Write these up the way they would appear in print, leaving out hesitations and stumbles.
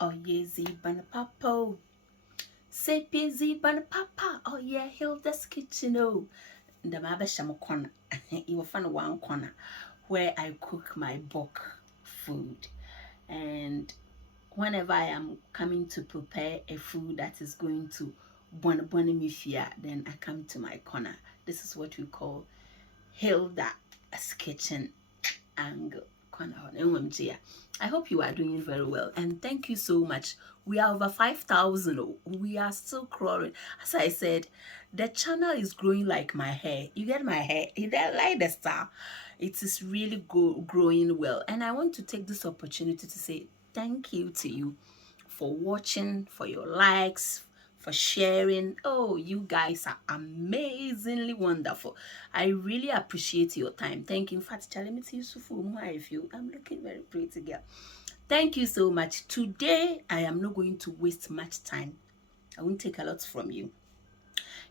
Oh yeah, zibana papa. Sepi zibana papa. Oh yeah, Hilda's kitchen. Oh, the mabesham corner. You will find one corner where I cook my bulk food, and whenever I am coming to prepare a food that is going to bonnie me fear, then I come to my corner. This is what we call Hilda's kitchen angle corner. I hope you are doing very well, and thank you so much. We are over 5,000. We are still crawling. As I said, the channel is growing like my hair. You get my hair? You don't like the star? It is really growing well, and I want to take this opportunity to say thank you to you for watching, for your likes, for sharing. Oh, you guys are amazingly wonderful. I really appreciate your time. Thank you. In fact, Charlie, me you if you I'm looking very pretty girl. Thank you so much. Today, I am not going to waste much time. I won't take a lot from you.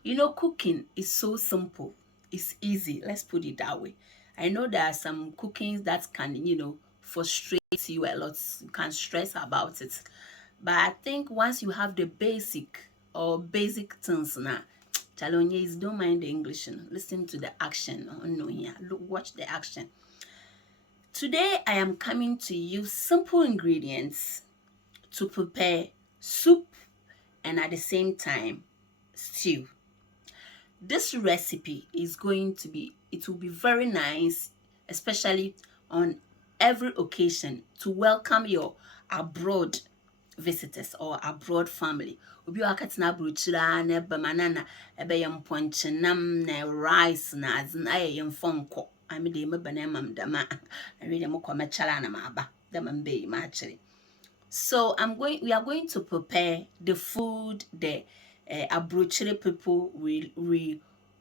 You know, cooking is so simple. It's easy. Let's put it that way. I know there are some cookings that can, frustrate you a lot. You can stress about it. But I think once you have the basic things now, challenges, don't mind the English. Listen to the action. Oh, no, yeah. Look, watch the action. Today, I am coming to use simple ingredients to prepare soup and at the same time stew. This recipe is it will be very nice, especially on every occasion to welcome your abroad visitors or abroad family. Obi wakatina bruchira na banana ebe yemponche nam na rice na azina yemfonko. Ami de mebana mam dama. I read them kwa mechala na maba. Dama mbe ma actually. So we are going to prepare the food the abrochire people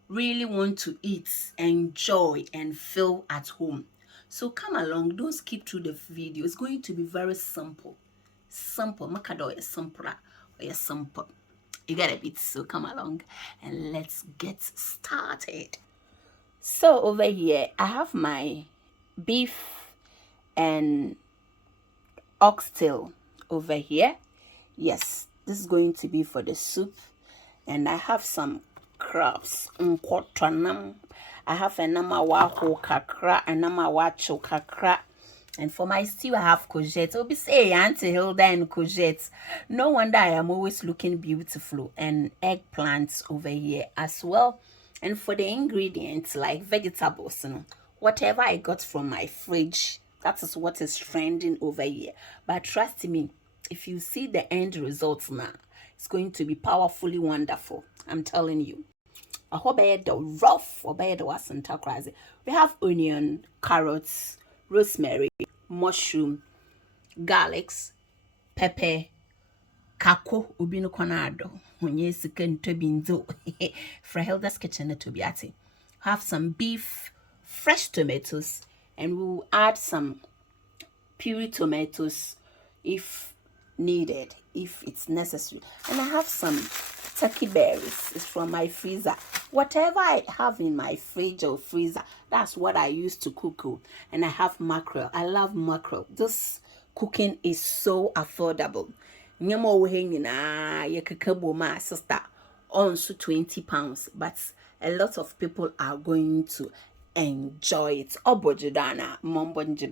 really want to eat, enjoy, and feel at home. So come along, don't skip through the video. It's going to be very simple. Simple. Makado is simple. Or simple. You get a bit, so come along and let's get started. So over here, I have my beef and oxtail over here. Yes, this is going to be for the soup. And I have some crabs. I have a nama waho kakra, a nama wacho kakra. And for my stew, I have courgette. Obi say Auntie Hilda and courgette. No wonder I am always looking beautiful. And eggplants over here as well. And for the ingredients like vegetables, whatever I got from my fridge, that is what is trending over here. But trust me, if you see the end results now, it's going to be powerfully wonderful. I'm telling you. I hope I the rough or by the wasn't crazy. We have onion, carrots, rosemary, mushroom, garlics, pepper, kako ubino konado. Onye siken to binzo. For Hilda's kitchen to be at. Have some beef, fresh tomatoes, and we'll add some puree tomatoes if needed, if it's necessary. And I have some turkey berries. It's from my freezer. Whatever I have in my fridge or freezer, that's what I use to cook. And I have mackerel. I love mackerel. This cooking is so affordable. Sister, also 20 pounds, but a lot of people are going to enjoy it.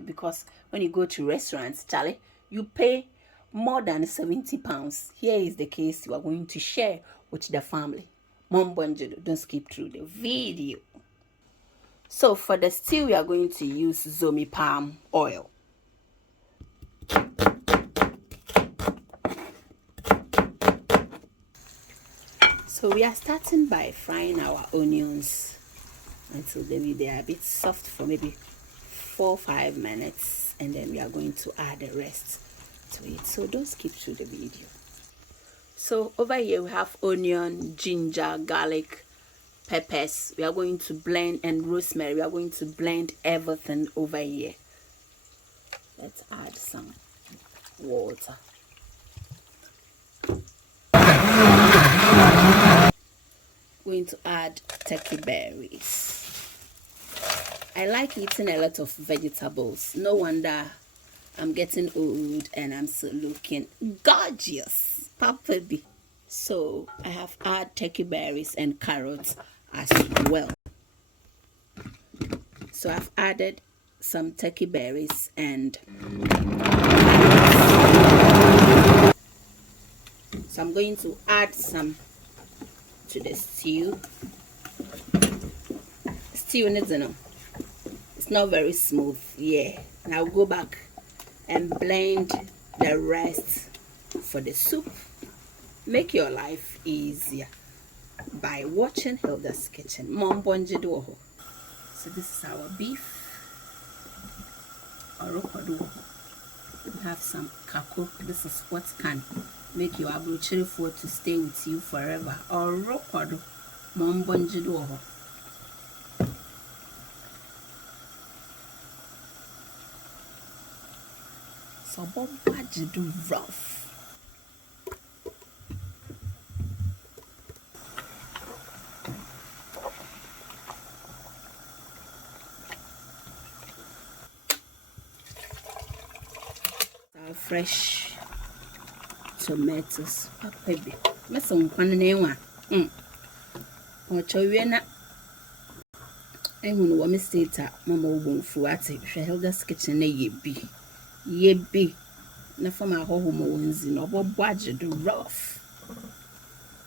Because when you go to restaurants, Charlie, you pay more than 70 pounds. Here is the case you are going to share with the family. Don't skip through the video. So for the stew, we are going to use zomi palm oil. So we are starting by frying our onions until they are a bit soft for maybe 4 or 5 minutes, and then we are going to add the rest to it. So don't skip through the video. So over here we have onion, ginger, garlic, peppers. We are going to blend, and rosemary. We are going to blend everything over here. Let's add some water. Going to add turkey berries. I like eating a lot of vegetables. No wonder I'm getting old and I'm still looking gorgeous. Papa B. So I have added turkey berries and carrots as well. So I've added some turkey berries and so I'm going to add some to the stew. Stew it's not very smooth. Yeah. And I'll go back and blend the rest for the soup. Make your life easier by watching Hilda's Kitchen. Mom bonjido. So this is our beef. We have some kako. This is what can make your abrochiri food to stay with you forever. Orokodo. Mom bonjido. So bonjido rough. Fresh tomatoes. Baby, some quantity. Or chowiena. I want to state Mama won't fruate. Hilda's Kitchen. Ye be. Na from my home owns in over budget rough.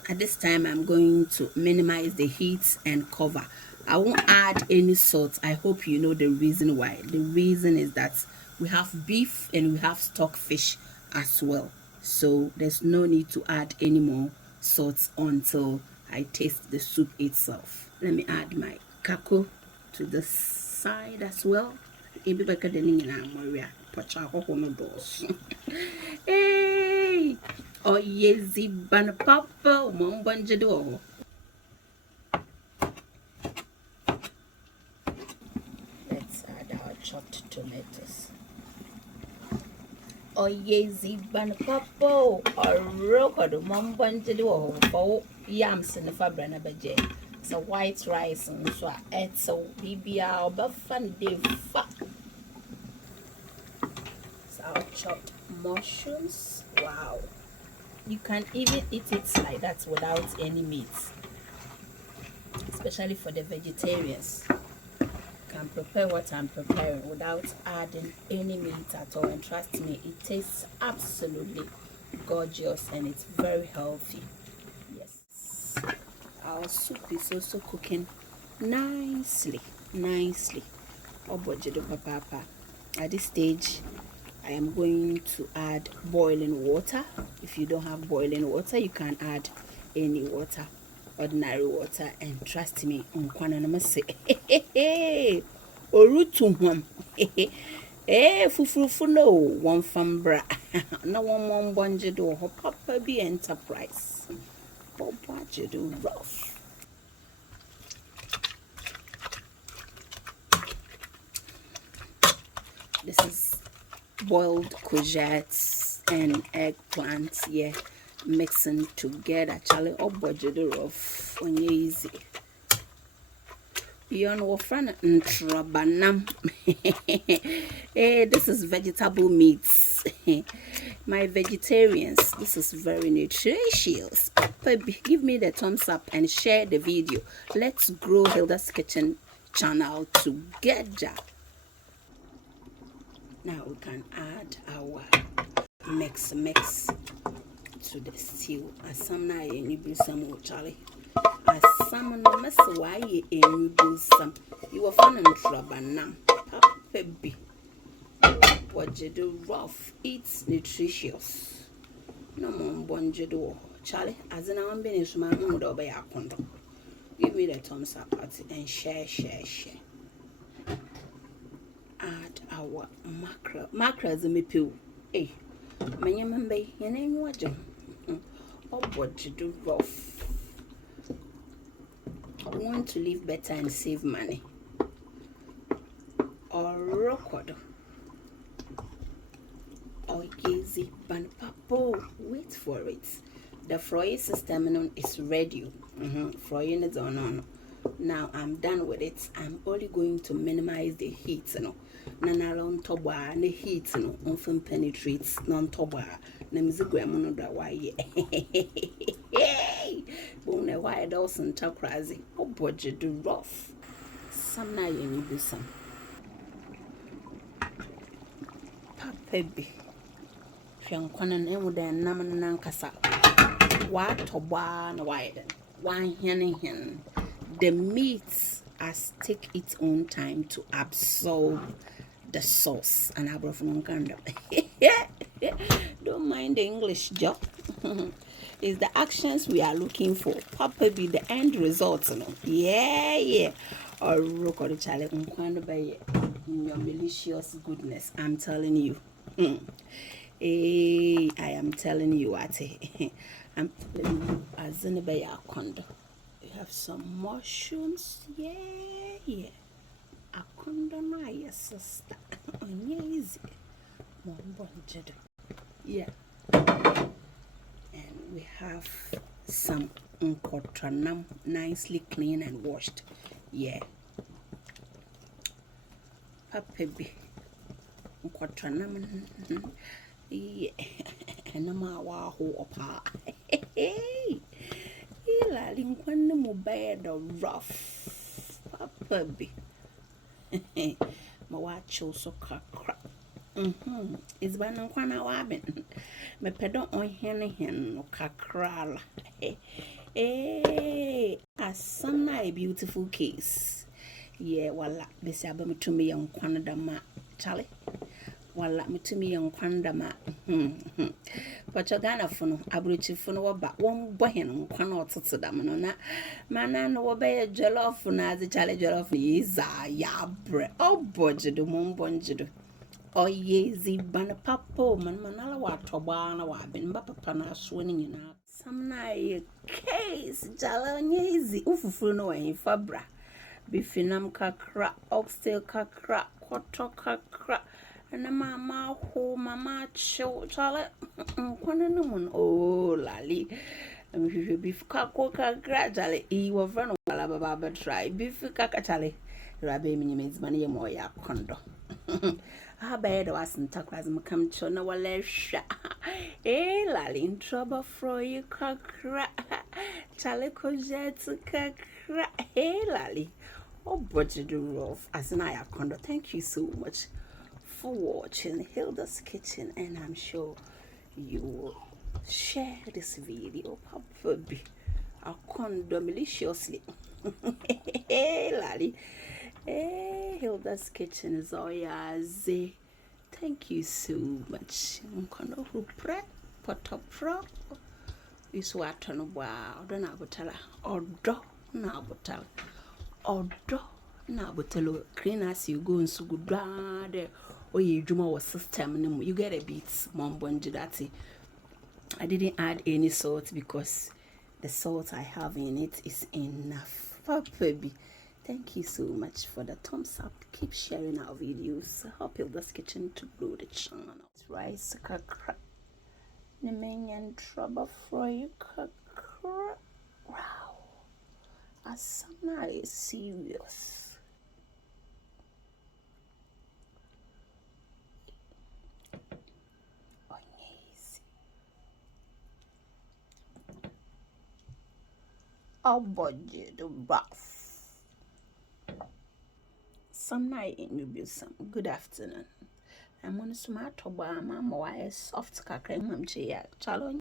At this time, I'm going to minimize the heat and cover. I won't add any salt. I hope you know the reason why. The reason is that we have beef and we have stock fish as well. So there's no need to add any more salt until I taste the soup itself. Let me add my kako to the side as well. Hey! Oh yes, ban papa, mom banjado. Let's add our chopped tomatoes. Oh yes, ban papa, or rockado, mom banjado. Oh, yams in the fabrana baje. It's a white rice and so it's a BBR, but fun day. So our chopped mushrooms. Wow. You can even eat it like that without any meat, especially for the vegetarians. Can prepare what I'm preparing without adding any meat at all, and trust me, it tastes absolutely gorgeous and it's very healthy. Yes, our soup is also cooking nicely. At this stage, I am going to add boiling water. If you don't have boiling water, you can add any water, ordinary water, and trust me, no one fambra, no one bonje do her papa be enterprise. Do rough. This is boiled courgettes and eggplants, yeah, mixing together. Charlie, oh, budget rough when you easy. Beyond what friend trabanam. This is vegetable meats. My vegetarians, this is very nutritious. Baby, give me the thumbs up and share the video. Let's grow Hilda's Kitchen channel together. Now we can add our mix to the stew. As some na you do some Charlie. As some no mess why you do some. You were fun and trouble now. Baby. What you do rough. It's nutritious. No more bonje do Charlie. As in our business my mood over your condo. Give me the thumbs up and share. Add our mackerels in me peel. Eh, my young bay, your name was Jim. Oh, what you do rough. I want to live better and save money. Or rockwood. Or easy ban papo. Wait for it. The frying system is ready. Frying is on. Now I'm done with it. I'm only going to minimize the heat, na on toba the heat often penetrates non toba na mzigram no da why bone why doesn't talk crazy oh budget do rough some na you be some papebi hwankwana na emu da nam na nkasa wa toba na why then one hen the meat has take its own time to absorb the sauce and don't mind the English job. It's the actions we are looking for. Probably the end result. Yeah. Or record challenge in your malicious goodness. I'm telling you. Hey, I am telling you what I'm telling you as in a condo. We have some mushrooms. Yeah. A condo my sister. Easy. Yeah. And we have some nkotranam nicely clean and washed. Yeah. Papebi. Nkotranam. Yeah. And I'm a opa. Hey. Ila linkwana mobile the rough. Papebi. My watch also crack. It's been on Kwana Wabin. Me pedo on hen no kakrala. Eh, a some a beautiful case. Yeah, wala besi abami to me on Kwana dama Charlie. Wala me to me on Kwana dama. But your Ghana funo, abruchi funo ba one boy on Kwana to them no mana no obey a jollof na the Charlie jollof is a ya bre. Oh, budget do mon bonjido. Oh yezi bana papo manala wa toba na wa bin ba papa na so ni nyina sam na ye case jala nyezi ufufuru no wa fabra bifinam kakra oxtail kakra koto kakra na mama ho mama cho jala kono no mun oh lali beef kakko kakra jala e wo frano wala baba try beef kakachale rabe minyimezi mane ye mo ya kondo how bad was in Takras come to no walesha. Eh, lally in trouble for you, crack. Chaleco jet crack. Eh, lally. Oh, budget rough as an eye condo. Thank you so much for watching Hilda's Kitchen, and I'm sure you will share this video. Probably a condo maliciously. Eh, lally. Hey, Hilda's Kitchen is all yours. Thank you so much. Mkono hupre, potopro. Isu atano wow. Odo na botala. Odo na botala. Odo na botalo. Clean as you go nsu gudade. Oye juma was system. You get a bit mombonjidati. I didn't add any salt because the salt I have in it is enough. Papabi. Thank you so much for the thumbs up. Keep sharing our videos. Help Hilda's Kitchen to grow the channel. Rice kakra. Nemenyan trouble for you kakra. Wow. Asana is serious. Oh yes. Oh budget rough. Some night in you be some good afternoon. I'm on a smart toba, mamma, why soft cacking, mum, challenge.